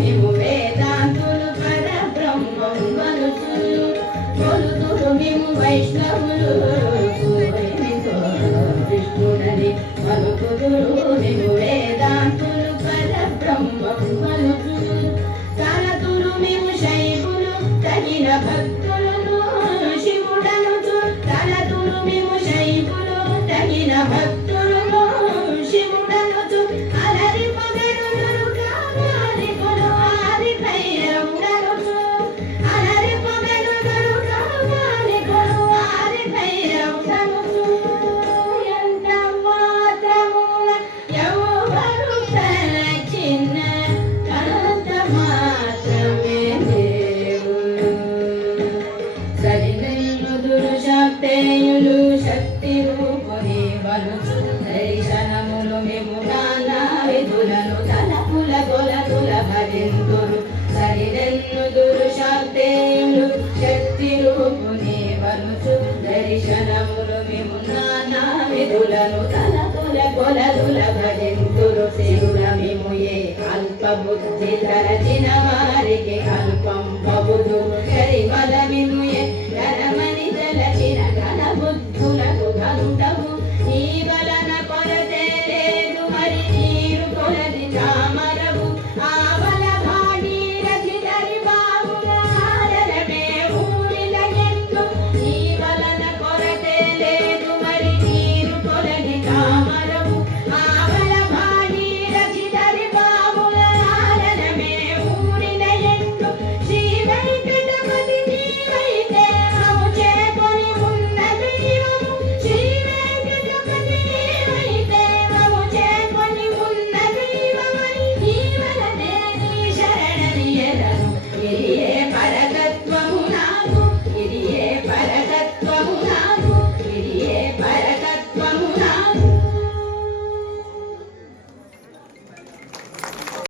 మేము వేదాంతులు పరబ్రహ్మం వలుచులు కొలుతురు మేము వైష్ణవులు విష్ణునని పలుకుదురు మేము వేదాంతులు పరబ్రహ్మం వలుచులు తలతులు మేము శైవులు తగిన భక్తులను శివుడను తలతులు మేము శైవులు తగిన భక్తులను శివుడను అలరి పొగడును కావాలి కొను ఆది భైరవుడను అలరి పొగడును కావాలి కొను ఆది భైరవుడను ఎంత మాత్రమున ఎవరు తలచిన కాంత మాత్రమే దేవుడు సరినెల్లుదురు శక్తేయులు శక్తి రూపుని వలుచు దర్శనములు మేము నానా విధులను తలపుల గొలతుల భరింతురు సరినెల్లుదురు శక్తేయులు శక్తి రూపుని వలుచు దర్శనములు మేము నానా విధులను తలపుల గొలతుల భరింతురు శివుల మేము ఏ అల్ప బుద్ధి తరచిన వారికి అల్పం బబుదు